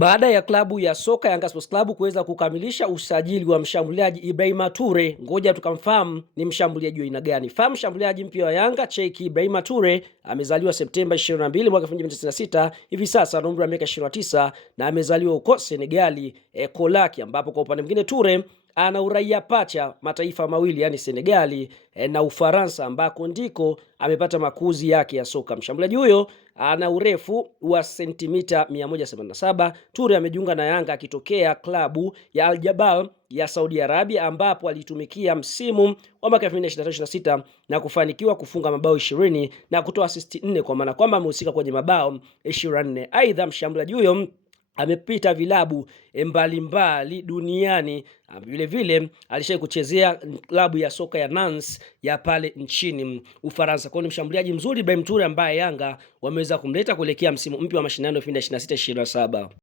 Baada ya klabu ya soka Yanga Sports Club kuweza kukamilisha usajili wa mshambuliaji Ibrahima Toure, ngoja tukamfahamu ni mshambuliaji wa aina gani. Fahamu mshambuliaji mpya wa Yanga Cheikh Ibrahima Toure amezaliwa Septemba 22 mwaka 1996, hivi sasa ana umri wa miaka 29 na amezaliwa huko Senegali, Kolaki, ambapo kwa upande mwingine Toure ana uraia pacha mataifa mawili, yani Senegali na Ufaransa, ambako ndiko amepata makuzi yake ya soka. Mshambuliaji huyo ana urefu wa sentimita 187. Toure amejiunga na Yanga akitokea klabu ya Al Jabal ya Saudi Arabia, ambapo alitumikia msimu wa mwaka 2025-26 na kufanikiwa kufunga mabao 20 na kutoa assist 4, kwa maana kwamba amehusika kwenye mabao 24. Aidha, mshambuliaji huyo amepita vilabu mbalimbali duniani. Vile vile alishawahi kuchezea klabu ya soka ya Nantes ya pale nchini Ufaransa. Kwa ni mshambuliaji mzuri Ibrahima Toure ambaye Yanga wameweza kumleta kuelekea msimu mpya wa mashindano 2026-27.